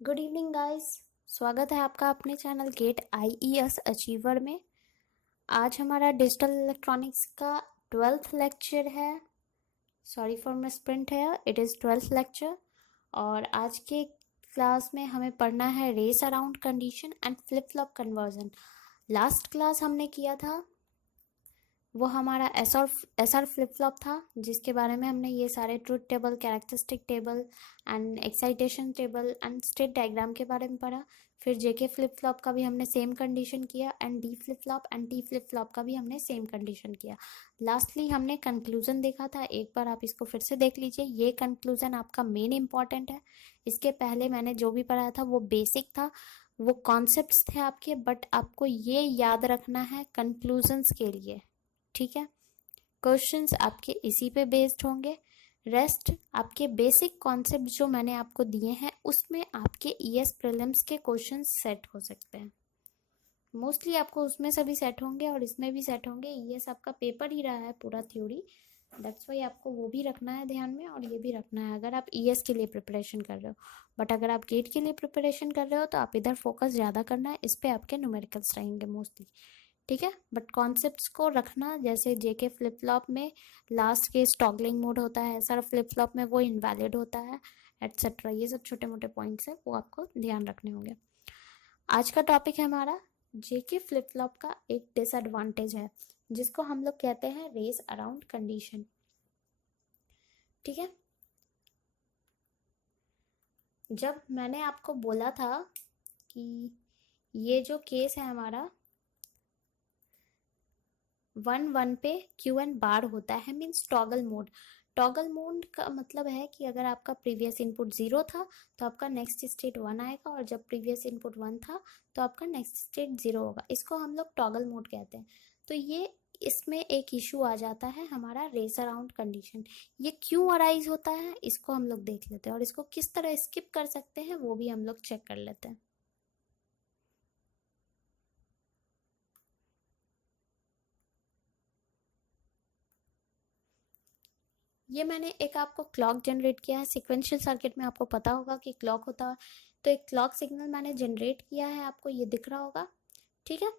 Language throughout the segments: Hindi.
Good evening guys. स्वागत है आपका अपने चैनल गेट आईईएस अचीवर में। आज हमारा डिजिटल इलेक्ट्रॉनिक्स का 12th लेक्चर है। सॉरी फॉर मिसप्रिंट है, इट इज़ 12th लेक्चर। और आज के क्लास में हमें पढ़ना है race around condition and flip flop conversion. Last class हमने किया था वो हमारा एसआर फ्लिप फ्लॉप था, जिसके बारे में हमने ये सारे truth table, characteristic table and excitation table and state diagram के बारे में पढ़ा। फिर जेके फ्लिप फ्लॉप का भी हमने सेम कंडीशन किया and D flip flop and T flip flop का भी हमने सेम कंडीशन किया। लास्टली हमने कंक्लूजन देखा था, एक बार आप इसको फिर से देख लीजिए। ये कंक्लूजन आपका मेन इंपॉर्टेंट है। इसके पहले मैंने जो भी पढ़ा था वो बेसिक था, वो कॉन्सेप्ट्स थे आपके, बट आपको ये याद रखना है कंक्लूजन्स के लिए, ठीक है। क्वेश्चंस आपके इसी पे बेस्ड होंगे। रेस्ट आपके बेसिक कॉन्सेप्ट जो मैंने आपको दिए हैं उसमें आपके ईएस प्रीलिम्स के क्वेश्चंस सेट हो सकते हैं। मोस्टली आपको उसमें सभी सेट होंगे और इसमें भी सेट होंगे। ईएस आपका पेपर ही रहा है पूरा थ्योरी, दैट्स वाई आपको वो भी रखना है ध्यान में और ये भी रखना है अगर आप ईएस के लिए प्रिपरेशन कर रहे हो। बट अगर आप गेट के लिए प्रिपरेशन कर रहे हो तो आप इधर फोकस ज़्यादा करना है, इस पर आपके न्यूमेरिकल्स रहेंगे मोस्टली, ठीक है। बट कॉन्सेप्ट्स को रखना, जैसे जेके फ्लिप फ्लॉप में लास्ट केस टॉगलिंग मोड होता है, सर फ्लिप फ्लॉप में वो इनवैलिड होता है, एटसेट्रा। ये सब छोटे मोटे पॉइंट्स है, वो आपको ध्यान रखने होंगे। आज का टॉपिक है हमारा जेके फ्लिप फ्लॉप का एक डिसएडवांटेज है, जिसको हम लोग कहते हैं रेस अराउंड कंडीशन, ठीक है। जब मैंने आपको बोला था कि ये जो केस है हमारा 1 1 पे क्यू एन बार होता है, means toggle mode. Toggle mode का मतलब है कि अगर आपका प्रीवियस इनपुट 0 था तो आपका नेक्स्ट स्टेट 1 आएगा, और जब प्रीवियस इनपुट 1 था तो आपका नेक्स्ट स्टेट 0 होगा। इसको हम लोग टॉगल मोड कहते हैं। तो ये इसमें एक इशू आ जाता है हमारा रेस अराउंड कंडीशन। ये क्यों अराइज होता है इसको हम लोग देख लेते हैं, और इसको किस तरह स्किप कर सकते हैं वो भी हम लोग चेक कर लेते हैं। ये मैंने एक आपको क्लॉक जनरेट किया है। सिक्वेंशियल सर्किट में आपको पता होगा कि क्लॉक होता है, तो एक क्लॉक सिग्नल मैंने जनरेट किया है, आपको ये दिख रहा होगा, ठीक है।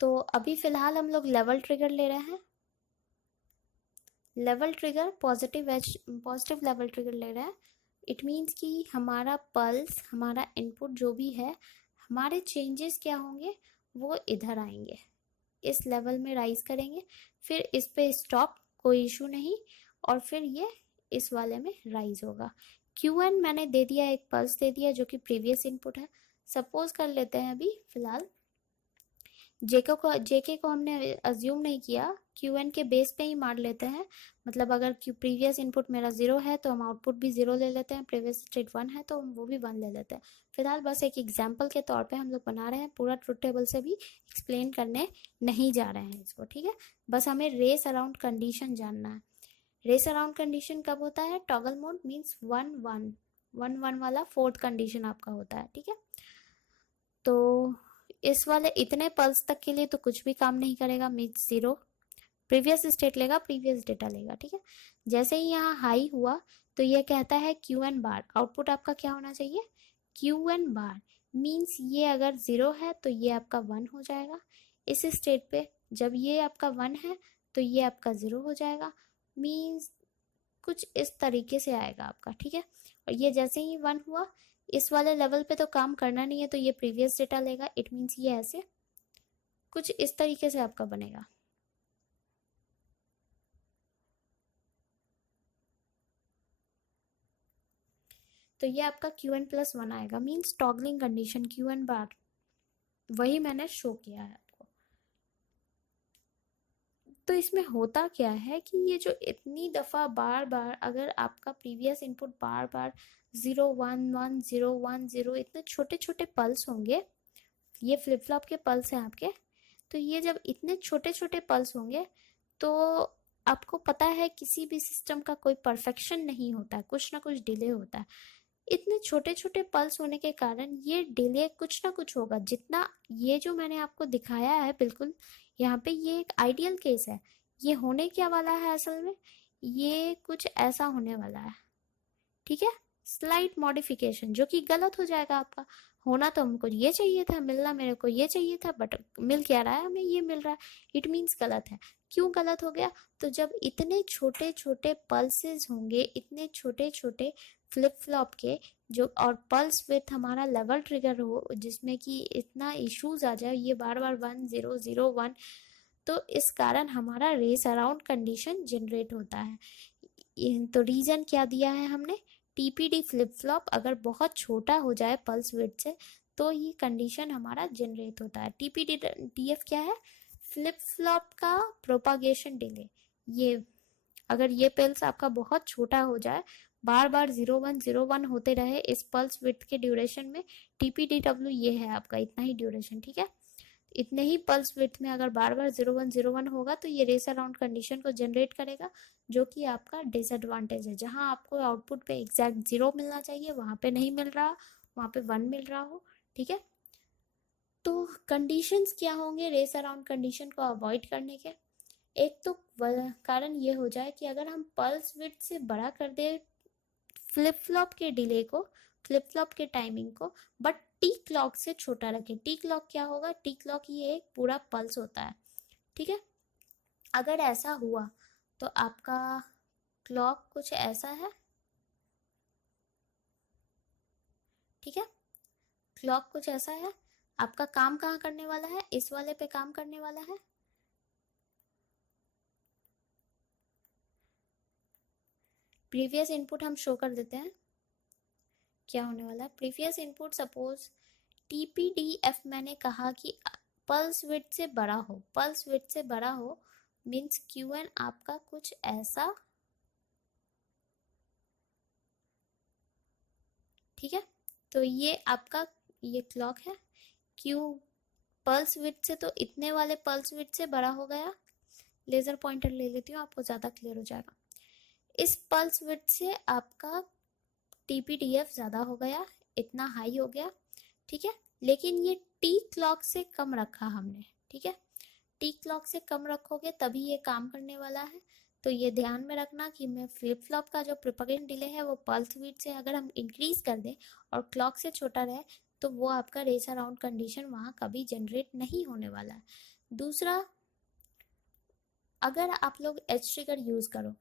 तो अभी फिलहाल हम लोग लेवल ट्रिगर ले रहे हैं। Level trigger positive level trigger ले रहे हैं। इट मीन्स कि हमारा पल्स, हमारा इनपुट जो भी है, हमारे चेंजेस क्या होंगे वो इधर आएंगे, इस लेवल में राइज करेंगे, फिर इस पे स्टॉप, कोई इशू नहीं, और फिर ये इस वाले में राइज होगा। क्यू एन मैंने दे दिया, एक पल्स दे दिया जो कि प्रीवियस इनपुट है। सपोज कर लेते हैं अभी फिलहाल जेके को हमने अज्यूम नहीं किया, क्यू एन के बेस पे ही मार लेते हैं। मतलब अगर क्यू प्रीवियस इनपुट मेरा 0 है तो हम आउटपुट भी 0 ले लेते हैं, प्रीवियस स्टेट 1 है तो हम वो भी 1 ले लेते हैं। फिलहाल बस एक एग्जाम्पल के तौर पे हम लोग बना रहे हैं, पूरा ट्रुथ टेबल से भी एक्सप्लेन करने नहीं जा रहे हैं इसको, ठीक है। बस हमें रेस अराउंड कंडीशन जानना है। रेस अराउंड कंडीशन कब होता है? टॉगल मोड मीन्स 1 1 वाला फोर्थ कंडीशन आपका होता है, ठीक है। तो इस वाले इतने पल्स तक के लिए तो कुछ भी काम नहीं करेगा, मीन्स 0 प्रीवियस स्टेट लेगा, प्रीवियस डेटा लेगा, ठीक है। जैसे ही यहाँ हाई हुआ तो ये कहता है क्यू एन बार, आउटपुट आपका क्या होना चाहिए? क्यू एन बार मीन्स ये अगर 0 है तो ये आपका 1 हो जाएगा। इस स्टेट पे जब ये आपका 1 है तो ये आपका 0 हो जाएगा, मीन्स कुछ इस तरीके से आएगा आपका, ठीक है। और ये जैसे ही 1 हुआ, इस वाले लेवल पे तो काम करना नहीं है, तो ये प्रीवियस डेटा लेगा, इट मीन्स ये ऐसे कुछ इस तरीके से आपका बनेगा। तो ये आपका क्यू एन प्लस 1 आएगा, means toggling condition q n बार, वही मैंने शो किया है आपको। तो इसमें होता क्या है कि ये जो इतनी दफ़ा बार बार अगर आपका प्रीवियस इनपुट बार बार 0 1 1 0 1 0 इतने छोटे छोटे पल्स होंगे, ये फ्लिप फ्लॉप के पल्स हैं आपके, तो ये जब इतने छोटे छोटे पल्स होंगे तो आपको पता है किसी भी सिस्टम का कोई परफेक्शन नहीं होता है, कुछ ना कुछ डिले होता है। इतने छोटे छोटे पल्स होने के कारण ये डिले कुछ ना कुछ होगा। जितना ये जो मैंने आपको दिखाया है बिल्कुल यहाँ पे, ये एक आइडियल केस है। ये होने क्या वाला है असल में, ये कुछ ऐसा होने वाला है, ठीक है। स्लाइट मॉडिफिकेशन, जो कि गलत हो जाएगा आपका। होना तो हमको ये चाहिए था, मिलना मेरे को ये चाहिए था, बट मिल क्या रहा है, हमें ये मिल रहा है, इट मीन्स गलत है। क्यों गलत हो गया? तो जब इतने छोटे छोटे पल्सेस होंगे, इतने छोटे छोटे फ्लिप फ्लॉप के, जो और पल्स विथ हमारा लेवल ट्रिगर हो जिसमें कि इतना इश्यूज आ जाए, ये बार बार 1001, तो इस कारण हमारा रेस अराउंड कंडीशन जनरेट होता है। तो रीजन क्या दिया है हमने? टीपीडी फ्लिप फ्लॉप अगर बहुत छोटा हो जाए पल्स विड्थ से, तो ये कंडीशन हमारा जनरेट होता है। टीपीडी डीएफ क्या है? फ्लिप फ्लॉप का प्रोपागेशन डिले। ये अगर ये पल्स आपका बहुत छोटा हो जाए, बार बार 0101 होते रहे इस पल्स विड्थ के ड्यूरेशन में, टीपीडीडब्ल्यू ये है आपका, इतना ही ड्यूरेशन, ठीक है। इतने ही पल्स विड्थ में अगर बार बार 0101 होगा तो ये रेस अराउंड कंडीशन को जनरेट करेगा, जो कि आपका डिसएडवांटेज है। जहां आपको आउटपुट पे एग्जैक्ट 0 मिलना चाहिए वहां पे नहीं मिल रहा, वहां पे 1 मिल रहा हो, ठीक है। तो कंडीशंस क्या होंगे रेस अराउंड कंडीशन को अवॉइड करने के? एक तो कारण ये हो जाए कि अगर हम पल्स विड्थ से बड़ा कर दे फ्लिप फ्लॉप के डिले को, फ्लिप फ्लॉप के टाइमिंग को, बट टी क्लॉक से छोटा रखें। टी क्लॉक क्या होगा? टी क्लॉक ये एक पूरा पल्स होता है, ठीक है। अगर ऐसा हुआ तो आपका क्लॉक कुछ ऐसा है, ठीक है। क्लॉक कुछ ऐसा है, आपका काम कहाँ करने वाला है? इस वाले पे काम करने वाला है। प्रीवियस इनपुट हम शो कर देते हैं, क्या होने वाला है? प्रीवियस इनपुट सपोज टीपीडीएफ मैंने कहा कि पल्स विड्थ से बड़ा हो, पल्स विड्थ से बड़ा हो मीन्स क्यूएन आपका कुछ ऐसा, ठीक है। तो ये आपका ये क्लॉक है, क्यू पल्स विड्थ से, तो इतने वाले पल्स विड्थ से बड़ा हो गया। लेजर पॉइंटर ले लेती हूँ, आपको ज़्यादा क्लियर हो जाएगा। इस पल्स विड्थ से आपका टीपीडीएफ ज़्यादा हो गया, इतना हाई हो गया, ठीक है। लेकिन ये टी क्लॉक से कम रखा हमने, ठीक है। टी क्लॉक से कम रखोगे तभी ये काम करने वाला है। तो ये ध्यान में रखना कि मैं फ्लिप फ्लॉप का जो प्रोपेगेशन डिले है वो पल्स विड्थ से अगर हम इंक्रीज कर दें और क्लॉक से छोटा रहे, तो वो आपका रेस अराउंड कंडीशन वहाँ कभी जनरेट नहीं होने वाला है। दूसरा, अगर आप लोग एज ट्रिगर यूज करो,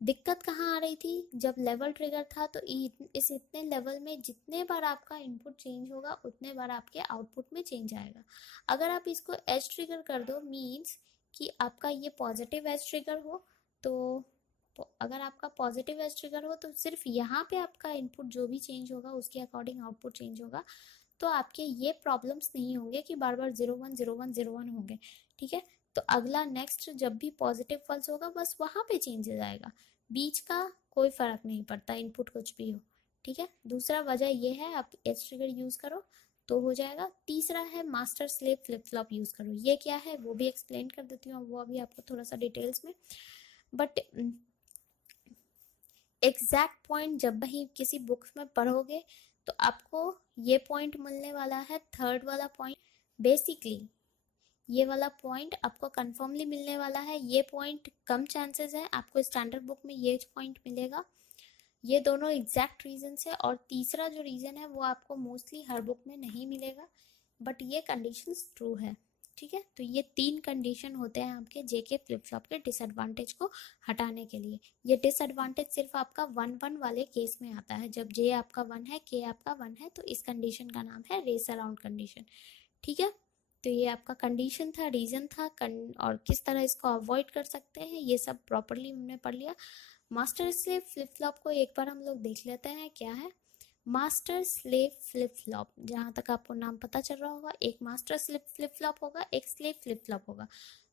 दिक्कत कहाँ आ रही थी? जब लेवल ट्रिगर था तो इस इतने लेवल में जितने बार आपका इनपुट चेंज होगा उतने बार आपके आउटपुट में चेंज आएगा। अगर आप इसको एज ट्रिगर कर दो मीन्स कि आपका ये पॉजिटिव एज ट्रिगर हो, तो अगर आपका पॉजिटिव एज ट्रिगर हो तो सिर्फ यहाँ पे आपका इनपुट जो भी चेंज होगा उसके अकॉर्डिंग आउटपुट चेंज होगा। तो आपके ये प्रॉब्लम्स नहीं होंगे कि बार बार 010101 होंगे, ठीक है। तो अगला नेक्स्ट जब भी पॉजिटिव पल्स होगा बस वहाँ पे चेंजेस आएगा, बीच का कोई फर्क नहीं पड़ता, इनपुट कुछ भी हो, ठीक है। दूसरा वजह ये है, आप एज ट्रिगर यूज करो तो हो जाएगा। तीसरा है master slave flip flop use करो। ये क्या है वो भी एक्सप्लेन कर देती हूँ, वो अभी आपको थोड़ा सा डिटेल्स में, बट एग्जैक्ट पॉइंट जब भी किसी बुक्स में पढ़ोगे तो आपको ये पॉइंट मिलने वाला है, थर्ड वाला पॉइंट। बेसिकली ये वाला पॉइंट आपको कंफर्मली मिलने वाला है। ये पॉइंट कम चांसेस है आपको स्टैंडर्ड बुक में ये पॉइंट मिलेगा। ये दोनों एग्जैक्ट रीजंस है, और तीसरा जो रीजन है वो आपको मोस्टली हर बुक में नहीं मिलेगा, बट ये कंडीशंस ट्रू है, ठीक है। तो ये 3 कंडीशन होते हैं आपके जेके फ्लिप फ्लॉप के डिसएडवांटेज को हटाने के लिए। ये डिसएडवांटेज सिर्फ आपका 1-1 वाले केस में आता है, जब जे आपका 1 है, के आपका 1 है, तो इस कंडीशन का नाम है रेस अराउंड कंडीशन, ठीक है। तो ये आपका कंडीशन था, रीजन था, और किस तरह इसको अवॉइड कर सकते हैं ये सब प्रॉपरली हमने पढ़ लिया। मास्टर स्लेव फ्लिप फ्लॉप को एक बार हम लोग देख लेते हैं क्या है। मास्टर स्लेव फ्लिप फ्लॉप, जहाँ तक आपको नाम पता चल रहा होगा, एक मास्टर स्लेव फ्लिप फ्लॉप होगा, एक स्लेव फ्लिप फ्लॉप होगा।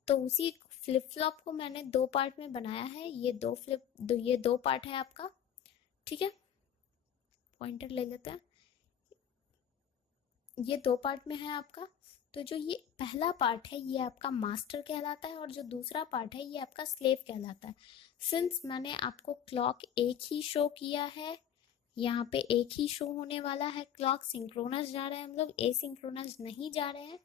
तो उसी फ्लिप फ्लॉप को मैंने 2 पार्ट में बनाया है। ये दो पार्ट है आपका, ठीक है। पॉइंटर ले लेते हैं, ये 2 पार्ट में है आपका। तो जो ये पहला पार्ट है ये आपका मास्टर कहलाता है, और जो दूसरा पार्ट है ये आपका स्लेव कहलाता है। सिंस मैंने आपको क्लॉक एक ही शो किया है, यहाँ पे एक ही शो होने वाला है, क्लॉक सिंक्रोनस जा रहे हैं हम लोग, एसिंक्रोनस नहीं जा रहे हैं,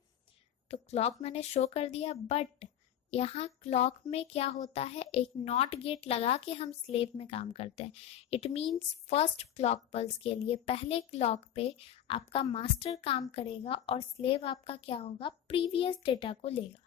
तो क्लॉक मैंने शो कर दिया, बट यहाँ क्लॉक में क्या होता है, एक नॉट गेट लगा के हम स्लेव में काम करते हैं। It means first clock pulse के लिए पहले क्लॉक पे आपका मास्टर काम करेगा और स्लेव आपका क्या होगा, प्रीवियस डेटा को लेगा,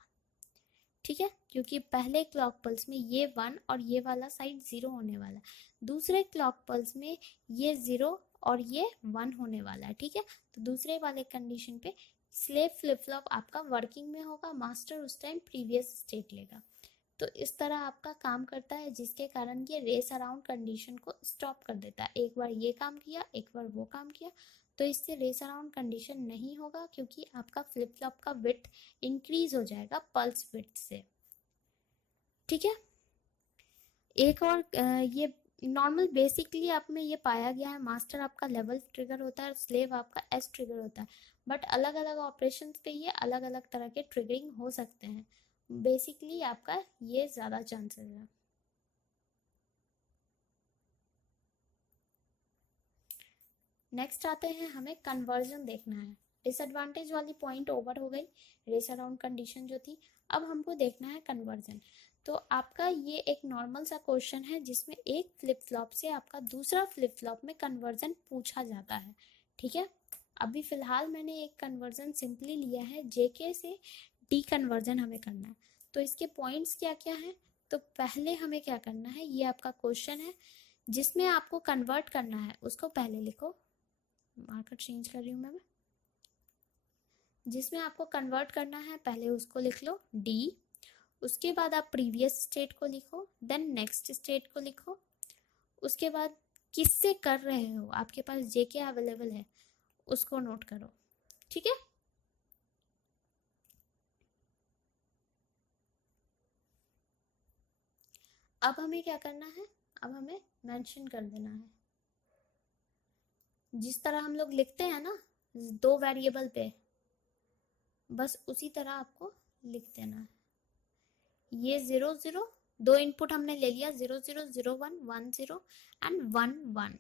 ठीक है, क्योंकि पहले क्लॉक पल्स में ये 1 और ये वाला साइड 0 होने वाला है, दूसरे क्लॉक पल्स में ये 0 और ये 1 होने वाला है, ठीक है। तो दूसरे वाले कंडीशन पे स्लेव फ्लिप फ्लॉप आपका वर्किंग में होगा, मास्टर उस टाइम प्रीवियस स्टेट लेगा। तो इस तरह आपका काम करता है, जिसके कारण ये रेस अराउंड कंडीशन को स्टॉप कर देता है। एक बार ये काम किया, एक बार वो काम किया, तो इससे रेस अराउंड कंडीशन नहीं होगा, क्योंकि आपका फ्लिप फ्लॉप का विड्थ इंक्रीज हो जाएगा पल्स विड्थ से, ठीक है। एक और ये नॉर्मल बेसिकली आप में ये पाया गया है, मास्टर आपका लेवल ट्रिगर होता है और स्लेव आपका एस ट्रिगर होता है, बट अलग अलग ऑपरेशंस पे ये अलग अलग तरह के ट्रिगरिंग हो सकते हैं। बेसिकली आपका ये ज़्यादा चांसेस है। नेक्स्ट आते हैं, हमें कन्वर्जन देखना है। डिसएडवांटेज वाली पॉइंट ओवर हो गई, रेस अराउंड कंडीशन जो थी। अब हमको देखना है कन्वर्जन। तो आपका ये एक नॉर्मल सा क्वेश्चन है, जिसमें एक फ्लिप फ्लॉप से आपका दूसरा फ्लिप फ्लॉप में कन्वर्जन पूछा जाता है, ठीक है। अभी फिलहाल मैंने एक कन्वर्जन सिंपली लिया है, जेके से डी कन्वर्जन हमें करना है। तो इसके पॉइंट्स क्या क्या हैं, तो पहले हमें क्या करना है, ये आपका क्वेश्चन है जिसमें आपको कन्वर्ट करना है, उसको पहले लिखो। मार्कर चेंज कर रही हूँ मैं। जिसमें आपको कन्वर्ट करना है पहले उसको लिख लो डी, उसके बाद आप प्रीवियस स्टेट को लिखो, देन नेक्स्ट स्टेट को लिखो, उसके बाद किससे कर रहे हो, आपके पास जे के अवेलेबल है उसको नोट करो, ठीक है। अब हमें क्या करना है, अब हमें मेंशन कर देना है, जिस तरह हम लोग लिखते हैं ना 2 वेरिएबल पे, बस उसी तरह आपको लिख देना है। ये 0 0 2 इनपुट हमने ले लिया, 0 0 0 1 1 0 एंड 1 1,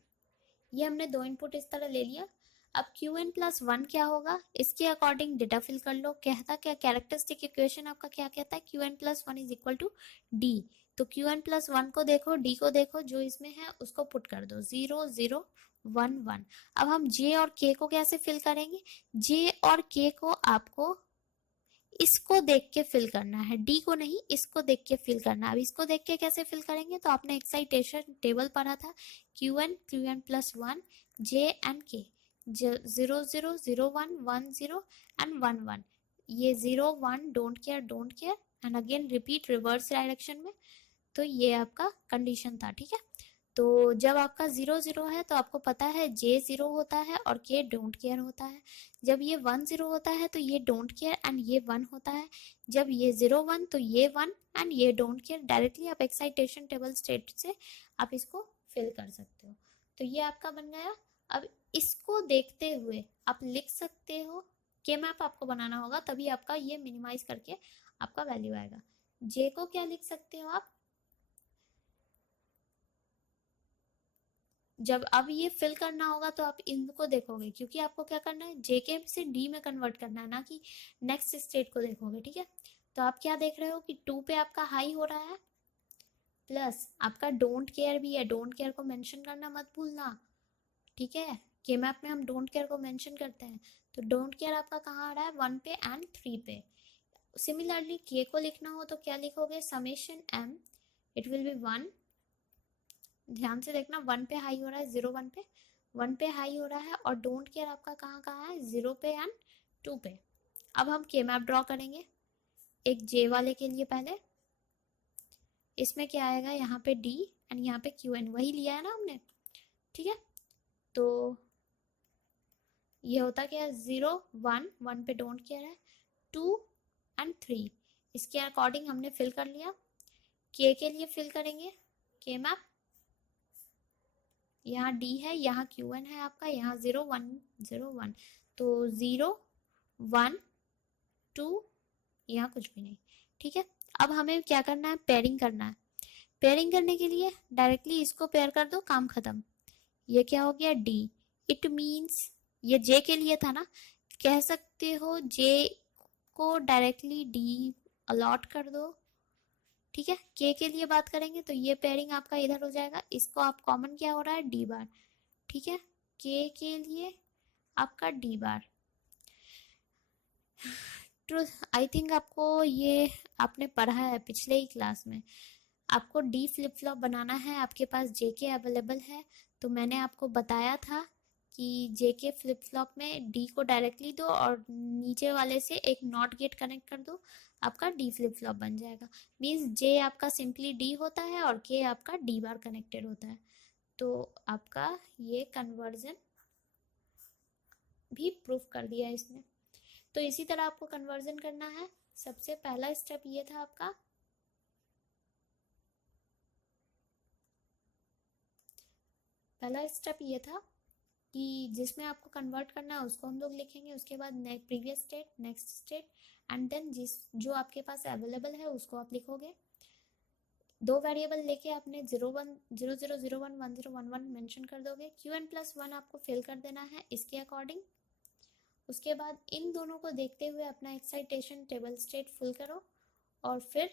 ये हमने 2 इनपुट इस तरह ले लिया। अब Qn प्लस 1 क्या होगा, इसके अकॉर्डिंग डेटा फिल कर लो। कहता क्या, कैरेक्टरिस्टिक इक्वेशन आपका क्या कहता है, Qn plus 1 is equal to D. तो Qn प्लस 1 को देखो, डी को देखो, जो इसमें है उसको पुट कर दो, 0 0 1 1। अब हम J और K को कैसे फिल करेंगे, J और K को आपको इसको देख के फिल करना है, डी को नहीं, इसको देख के फिल करना है। अब इसको देख के कैसे फिल करेंगे, तो आपने एक्साइटेशन टेबल पढ़ा था, Qn plus 1 J and K, 0 0 0 1 1 0 and 1 1, ये 0 1 don't care and again repeat reverse direction में। तो ये आपका कंडीशन था, ठीक है। तो जब आपका 0 0 है तो आपको पता है J 0 होता है और K डोंट केयर होता है। जब ये 1 0 होता है तो ये डोंट केयर एंड ये 1 होता है। जब ये 0 1 तो ये 1 एंड ये डोंट केयर। डायरेक्टली आप एक्साइटेशन टेबल स्टेट से आप इसको फिल कर सकते हो। तो ये आपका बन गया। अब इसको देखते हुए आप लिख सकते हो, के मैप आपको बनाना होगा, तभी आपका ये मिनिमाइज करके आपका वैल्यू आएगा। J को क्या लिख सकते हो आप, जब अब ये फिल करना होगा तो आप इनको देखोगे, क्योंकि आपको क्या करना है, जेके से डी में कन्वर्ट करना है, ना कि नेक्स्ट स्टेट को देखोगे, ठीक है। तो आप क्या देख रहे हो कि 2 पे आपका हाई हो रहा है, प्लस आपका डोंट केयर भी है, डोंट केयर को मेंशन करना मत भूलना, ठीक है। के मैप में हम डोंट केयर को मेंशन करते हैं, तो डोंट केयर आपका कहाँ आ रहा है, 1 पे एंड 3 पे। सिमिलरली के को लिखना हो तो क्या लिखोगे, summation M, it will be 1, ध्यान से देखना 1 पे हाई हो रहा है, 0 1 पे, 1 पे हाई हो रहा है, और डोंट केयर आपका कहाँ कहाँ है, 0 पे एंड 2 पे। अब हम के मैप ड्रॉ करेंगे एक जे वाले के लिए। पहले इसमें क्या आएगा, यहाँ पे डी एंड यहाँ पे क्यू एन, वही लिया है ना हमने, ठीक है। तो ये होता क्या है, 0 1 1 पे डोंट केयर है, 2 एंड 3 इसके अकॉर्डिंग हमने फिल कर लिया। के लिए फिल करेंगे के मैप, यहाँ डी है, यहाँ क्यू एन है आपका, यहाँ 0 1 0 1, तो 0 1 2, यहाँ कुछ भी नहीं, ठीक है। अब हमें क्या करना है, पेयरिंग करना है। पेयरिंग करने के लिए डायरेक्टली इसको पेयर कर दो, काम खत्म। ये क्या हो गया, डी। इट मीन्स ये जे के लिए था ना, कह सकते हो जे को डायरेक्टली डी अलॉट कर दो, ठीक है, के के लिए बात करेंगे तो ये पेयरिंग आपका इधर हो जाएगा, इसको आप कॉमन क्या हो रहा है, डी बार। ठीक है, के लिए आपका D bar. Truth, I think आपको ये आपने पढ़ा है पिछले ही क्लास में। आपको डी फ्लिप फ्लॉप बनाना है, आपके पास जेके अवेलेबल है, तो मैंने आपको बताया था कि जेके फ्लिप फ्लॉप में डी को डायरेक्टली दो और नीचे वाले से एक नॉट गेट कनेक्ट कर दो, आपका डी फ्लिप फ्लॉप बन जाएगा। मीन्स जे आपका सिंपली डी होता है और के आपका डी बार कनेक्टेड होता है। तो आपका ये कन्वर्जन भी प्रूफ कर दिया इसने। तो इसी तरह आपको कन्वर्जन करना है। सबसे पहला स्टेप ये था आपका, पहला स्टेप ये था कि जिसमें आपको कन्वर्ट करना है उसको हम लोग लिखेंगे, उसके बाद previous state, next state, and then जो आपके पास अवेलेबल है उसको आप लिखोगे। दो वेरिएबल लेके आपने 0 1 0 0 0 1 1 0 1 1 मेंशन कर दोगे। क्यू एन प्लस वन आपको फिल कर देना है इसके अकॉर्डिंग। उसके बाद इन दोनों को देखते हुए अपना एक्साइटेशन टेबल स्टेट फुल करो और फिर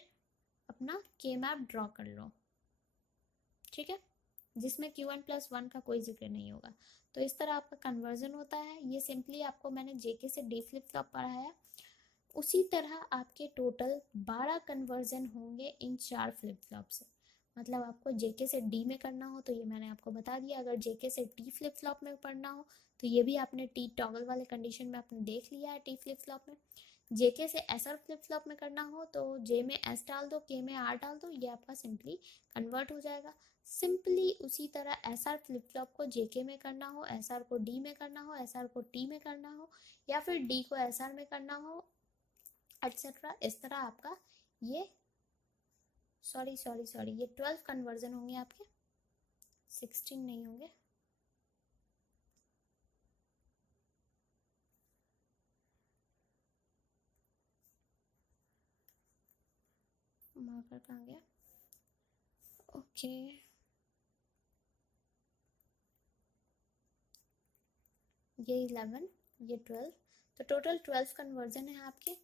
अपना के मैप ड्रॉ कर लो। ठीक है, जिसमें Q1 प्लस वन का कोई जिक्र नहीं होगा। तो इस तरह आपका कन्वर्जन होता है। ये सिंपली आपको मैंने जेके से डी फ्लिप फ्लॉप पढ़ाया। उसी तरह आपके टोटल 12 कन्वर्जन होंगे इन 4 फ्लिप फ्लॉप से। मतलब आपको जेके से डी में करना हो तो ये मैंने आपको बता दिया, अगर जेके से टी फ्लिप फ्लॉप में पढ़ना हो तो ये भी आपने टी टॉगल वाले कंडीशन में आपने देख लिया है टी फ्लिप फ्लॉप में। जेके से एस आर फ्लिप फ्लॉप में करना हो तो जे में एस डाल दो, के में आर डाल दो, ये आपका सिंपली कन्वर्ट हो जाएगा। सिंपली उसी तरह एस आर फ्लिप फ्लॉप को जेके में करना हो, एस आर को डी में करना हो, एस आर को टी में करना हो, या फिर डी को एस आर में करना हो, एटसेट्रा। इस तरह आपका ये सॉरी ये 12 कन्वर्जन होंगे आपके, 16 नहीं होंगे। मार्कर कहाँ गया, ओके। ये 11, ये 12, तो टोटल 12 कन्वर्जन है आपके।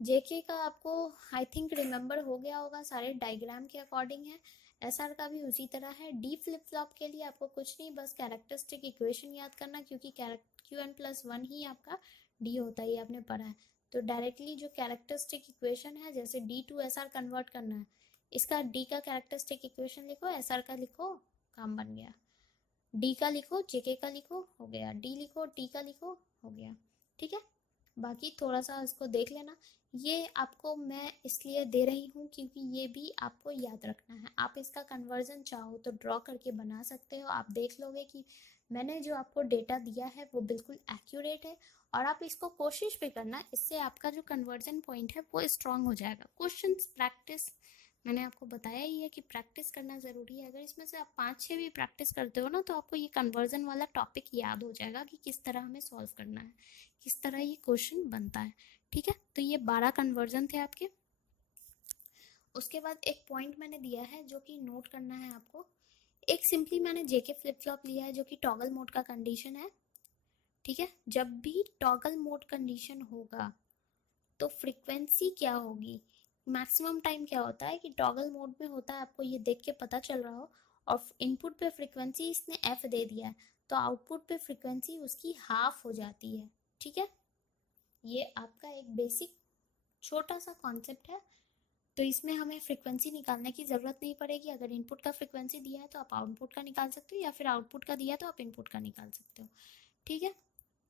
जेके का आपको आई थिंक रिमेंबर हो गया होगा, सारे डायग्राम के अकॉर्डिंग है। एसआर का भी उसी तरह है। डी फ्लिप फ्लॉप के लिए आपको कुछ नहीं, बस कैरेक्टरिस्टिक इक्वेशन याद करना, क्योंकि क्यू एन प्लस वन ही आपका डी होता है, ये आपने पढ़ा है। तो डायरेक्टली जो कैरेक्टरिस्टिक इक्वेशन है, जैसे D to S R convert करना है, इसका डी का कैरेक्टरिस्टिक इक्वेशन लिखो, एस आर का लिखो, काम बन गया। डी का लिखो, जेके का लिखो, हो गया। डी लिखो, टी का लिखो, हो गया। ठीक है, बाकी थोड़ा सा इसको देख लेना। ये आपको मैं इसलिए दे रही हूँ क्योंकि ये भी आपको याद रखना है। आप इसका कन्वर्जन चाहो तो ड्रॉ करके बना सकते हो। आप देख लोगे कि मैंने जो आपको डेटा दिया है वो बिल्कुल एक्यूरेट है, और आप इसको कोशिश भी करना, इससे आपका जो कन्वर्जन पॉइंट है वो स्ट्रांग हो जाएगा। क्वेश्चंस प्रैक्टिस मैंने आपको बताया ही है कि प्रैक्टिस करना ज़रूरी है। अगर इसमें से आप 5-6 भी प्रैक्टिस करते हो ना, तो आपको ये कन्वर्जन वाला टॉपिक याद हो जाएगा कि किस तरह हमें सॉल्व करना है, किस तरह ये क्वेश्चन बनता है। ठीक है, तो ये 12 कन्वर्जन थे आपके। उसके बाद एक पॉइंट मैंने दिया है जो कि नोट करना है आपको। एक सिंपली मैंने जेके फ्लिप फ्लॉप लिया है जो कि टॉगल मोड का कंडीशन है। ठीक है, जब भी टॉगल मोड कंडीशन होगा तो फ्रीक्वेंसी क्या होगी, मैक्सिमम टाइम क्या होता है कि टॉगल मोड में होता है, आपको ये देख के पता चल रहा हो, और इनपुट पे फ्रीक्वेंसी इसने एफ दे दिया है, तो आउटपुट पे फ्रीक्वेंसी उसकी हाफ हो जाती है। ठीक है, ये आपका एक बेसिक छोटा सा कॉन्सेप्ट है। तो इसमें हमें फ्रीक्वेंसी निकालने की ज़रूरत नहीं पड़ेगी। अगर इनपुट का फ्रीक्वेंसी दिया है तो आप आउटपुट का निकाल सकते हो, या फिर आउटपुट का दिया है तो आप इनपुट का निकाल सकते हो। ठीक है,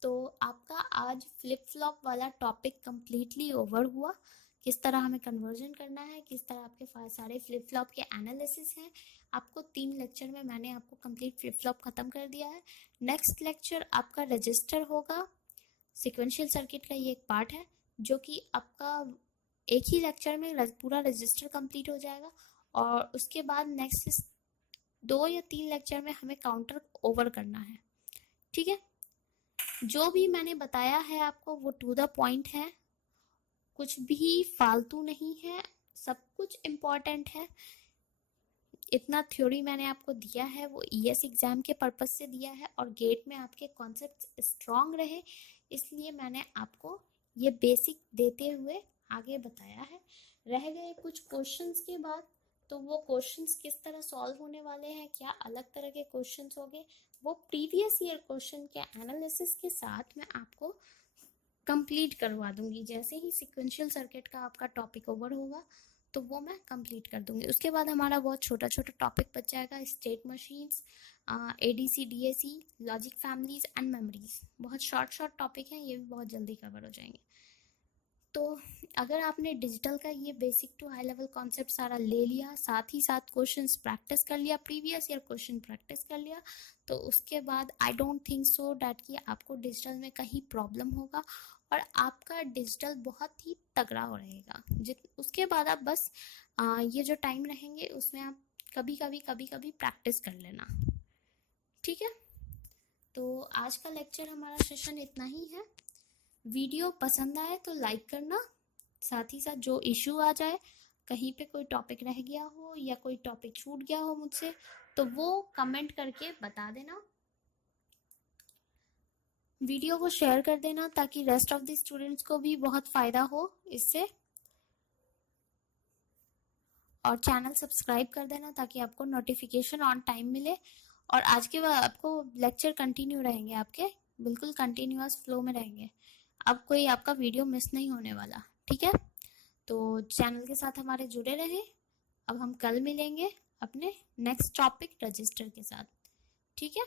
तो आपका आज फ्लिप फ्लॉप वाला टॉपिक कम्प्लीटली ओवर हुआ। किस तरह हमें कन्वर्जन करना है, किस तरह आपके सारे फ्लिप फ्लॉप के एनालिसिस हैं, आपको 3 लेक्चर में मैंने आपको कंप्लीट फ्लिप फ्लॉप ख़त्म कर दिया है। नेक्स्ट लेक्चर आपका रजिस्टर होगा, सिक्वेंशियल सर्किट का ये एक पार्ट है जो कि आपका एक ही लेक्चर में पूरा रजिस्टर कंप्लीट हो जाएगा। और उसके बाद नेक्स्ट 2 या 3 लेक्चर में हमें काउंटर ओवर करना है। ठीक है, जो भी मैंने बताया है आपको वो टू द पॉइंट है, कुछ भी फालतू नहीं है, सब कुछ इम्पॉर्टेंट है। इतना थ्योरी मैंने आपको दिया है वो ईएस एग्जाम के पर्पस से दिया है, और गेट में आपके कॉन्सेप्ट्स स्ट्रांग रहे इसलिए मैंने आपको ये बेसिक देते हुए आगे बताया है। रह गए कुछ क्वेश्चंस के बाद, तो वो क्वेश्चंस किस तरह सॉल्व होने वाले हैं, क्या अलग तरह के क्वेश्चंस होंगे, वो प्रीवियस ईयर क्वेश्चन के एनालिसिस के साथ मैं आपको कंप्लीट करवा दूंगी। जैसे ही सिक्वेंशियल सर्किट का आपका टॉपिक ओवर होगा तो वो मैं कंप्लीट कर दूंगी। उसके बाद हमारा बहुत छोटा छोटा टॉपिक बच जाएगा, state machines, ADC DAC, logic families and memories. बहुत शॉर्ट शॉर्ट टॉपिक हैं, ये भी बहुत जल्दी कवर हो जाएंगे। तो अगर आपने डिजिटल का ये basic to high level concept सारा ले लिया, साथ ही साथ क्वेश्चंस प्रैक्टिस कर लिया, प्रीवियस ईयर क्वेश्चन प्रैक्टिस कर लिया, तो उसके बाद I don't think so that कि आपको डिजिटल में कहीं प्रॉब्लम होगा और आपका डिजिटल बहुत ही तगड़ा हो रहेगा। उसके बाद आप बस ये जो टाइम रहेंगे उसमें आप कभी कभी प्रैक्टिस कर लेना, ठीक है। तो आज का लेक्चर हमारा सेशन इतना ही है। वीडियो पसंद आए तो लाइक करना, साथ ही साथ जो इशू आ जाए, कहीं पे कोई टॉपिक रह गया हो या कोई टॉपिक छूट गया हो मुझसे, तो वो कमेंट करके बता देना। वीडियो को शेयर कर देना ताकि रेस्ट ऑफ द स्टूडेंट्स को भी बहुत फ़ायदा हो इससे, और चैनल सब्सक्राइब कर देना ताकि आपको नोटिफिकेशन ऑन टाइम मिले। और आज के बाद आपको लेक्चर कंटिन्यू रहेंगे, आपके बिल्कुल कंटिन्यूअस फ्लो में रहेंगे। अब कोई आपका वीडियो मिस नहीं होने वाला, ठीक है। तो चैनल के साथ हमारे जुड़े रहे। अब हम कल मिलेंगे अपने नेक्स्ट टॉपिक रजिस्टर के साथ, ठीक है।